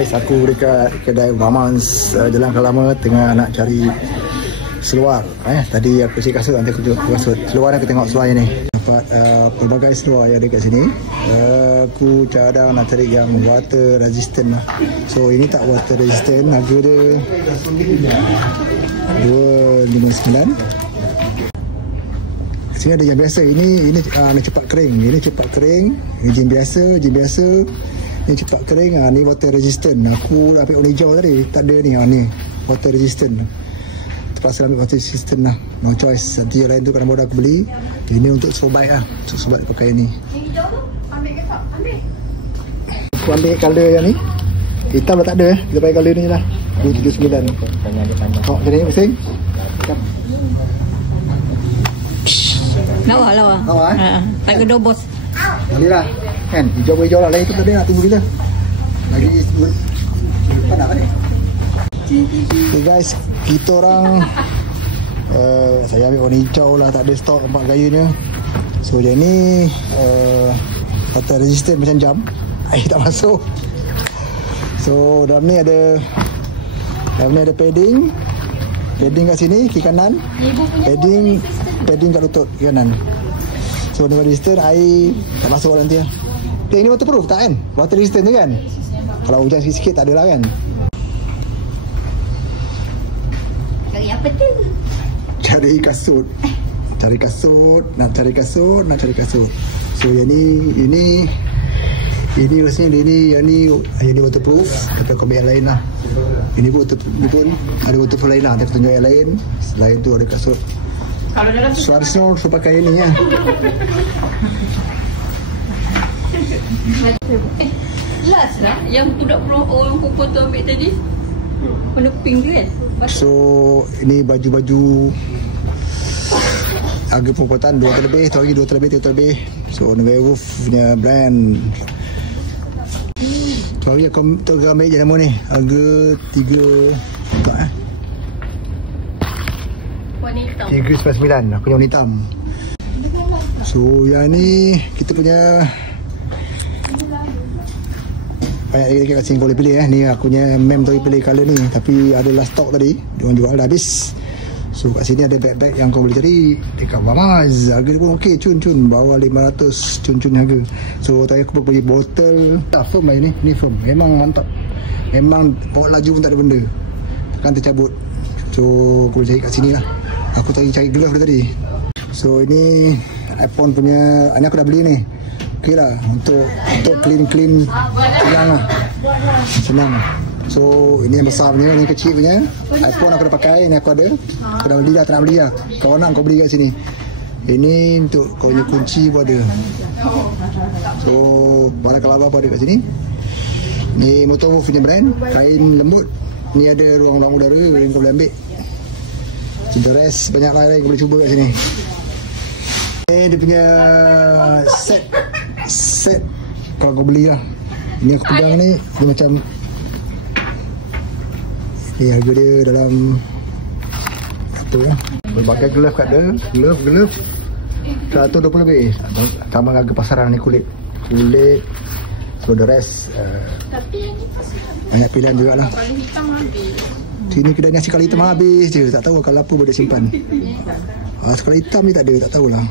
Guys, aku dekat kedai Vamans Jalan Kelama tengah nak cari seluar. Tadi aku cari kasut, nanti aku tengok kasut. Seluar aku tengok seluarnya ni. Dapat pelbagai seluar yang ada kat sini. Aku cadang nak cari yang water resistant lah. So ini tak water resistant, harga dia $259. Sini ada yang biasa. Ini cepat kering. Ini cepat kering. Ini jeans biasa. Ni cepat kering. Ni water resistant. Aku dah ambil warna hijau tadi. Tak ada ni. Ni water resistant. Terpaksa ambil water resistant lah. No choice. Nanti yang lain tu kadang-kadang aku beli. Ini untuk sobat lah. Untuk sobat pakai ni. Yang hijau tu ambil ke tak? Ambil. Aku ambil colour yang ni. Hitam dah tak ada. Kita pakai colour ni lah. 279. Oh, jadi pusing. Lawa. Tak kena bos. Boleh lah. Kan? Hijau-hijau lah. Lain tu tak ada nak tunggu kita. Lagi panas ni. Okay guys, kita orang saya ambil warna hijau lah. Tak ada stok 4 gayanya. So dia ni water resistant macam jam. Air tak masuk. So dalam ni ada padding. Padding kat sini, kiri kanan. Padding kat lutut, kiri kanan. So ni water resistant, air tak masuk nanti lah. Ini waterproof tak kan? Water resistant tu kan? Kalau hujan sikit-sikit tak ada lah kan? Cari apa tu? Cari kasut. Nak cari kasut. So yang ni rasanya yang ni waterproof. Tapi aku ambil yang lain lah. Ini pun ada waterproof lain lah. Nanti aku tunjuk yang lain. Selain tu ada kasut. Suara pakai ni lah. Last lah yang budak orang perempuan tu ambil tadi. Warna pink tu kan? So ini baju harga perempuan 200 lebih, tu lagi 200 lebih. So Werewolf punya brand. Tu lagi aku ambil je nama ni. Harga 3 warna hitam. 399. Aku yang warna hitam. So yang ni kita punya banyak lagi kat sini boleh pilih ni aku punya mem tadi pilih colour ni, tapi ada last stock tadi diorang jual dah habis. So kat sini ada bag-bag yang kau boleh cari dekat Vamaz. Harga dia pun okey, cun bawah 500 cun harga. So tadi aku beli botol firm lah ni firm, memang mantap, memang bawa laju pun tak ada benda, takkan tercabut. So aku boleh cari kat sini lah. Aku cari glove tadi. So ini iPhone punya, ni aku dah beli ni. Okey lah, untuk clean senang. So ini yang besar punya, ni kecil punya. iPhone aku dah pakai, ni aku ada. Aku dah beli dah, tak nak beli lah. Kau nak kau beli kat sini. Ini untuk kau punya kunci pun ada. So barang kelaba pun ada kat sini. Ni Motorwolf punya brand, kain lembut. Ni ada ruang udara yang kau boleh ambil. The rest banyak lain kau boleh cuba kat sini. Ni dia punya set kalau kau beli lah. Ni aku pegang ni, dia macam ni, harga dia dalam apa lah, berbagai glove kat dia. Glove 120 lebih, sama harga pasaran ni. Kulit. So the rest banyak pilihan juga lah. Sini kedai nasi kali hitam habis je, tak tahu kalau apa boleh simpan. Sekali hitam ni tak ada, tak tahulah.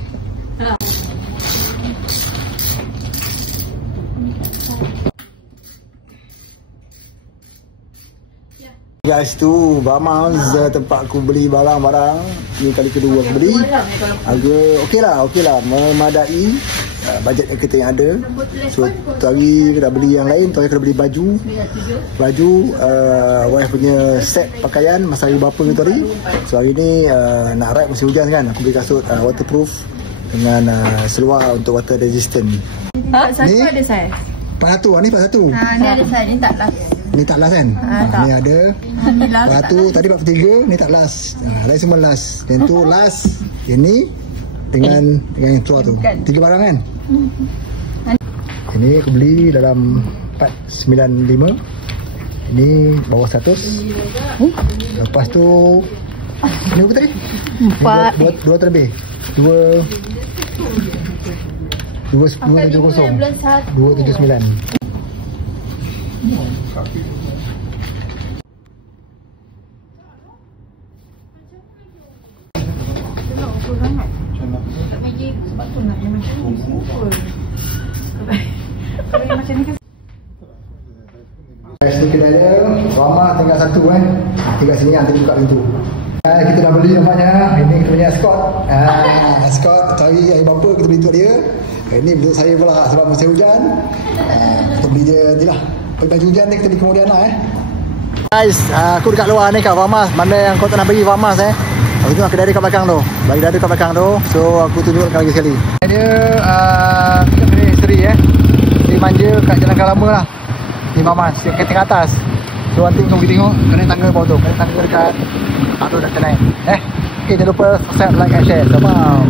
Guys, tu Vamaz, tempat aku beli barang-barang. Ni kali kedua aku beli. Harga okey lah, memadai bajet kita yang ada. So tu hari dah beli yang lain, tu hari kena beli baju wife punya set pakaian masa hari berapa tu tadi. So hari ni nak ride musim hujan kan, aku beli kasut waterproof dengan seluar untuk water resistant. Satu ada saya. 41 ni 41. Ni ada saya, ni tak last. Ni tak last kan? Ni ada. Lepas tu tadi 43, ni tak last. Lain semua last. Yang tu last. Yang ni dengan yang tua tu. 3 barang kan? Ini aku beli dalam 495. Ini bawah 100. Lepas tu ni apa tadi? 2 terlebih. 270 279. Kaki. Tak meja sebab tu nak yang macam ni simple. Kalau yang macam ni kan Sini kedai dia, ramah tinggal satu tinggal sini nanti buka pintu. Kita dah beli namanya, ini kita punya escort. Escort cari air bumper kita beli untuk dia. Ini untuk saya pula sebab musim hujan. Kita beli dia nanti lah. Baju hujan ni kita beli kemudian lah Guys, aku dekat luar ni kat Farmers. Mana yang kau tak nak pergi Farmers Aku tengok kedai dia kat belakang tu. Bagi dia kat belakang tu. So aku tunjukkan lagi sekali. Dia kedai isteri Dia manja kat Jalan Kalama lah. Di Farmers, yang tingkat atas. So nanti kau pergi tengok kedai tangga bawah tu. Kedai tangga dekat. Aduh dah kenal. Okay, jangan lupa subscribe, like and share. Come on.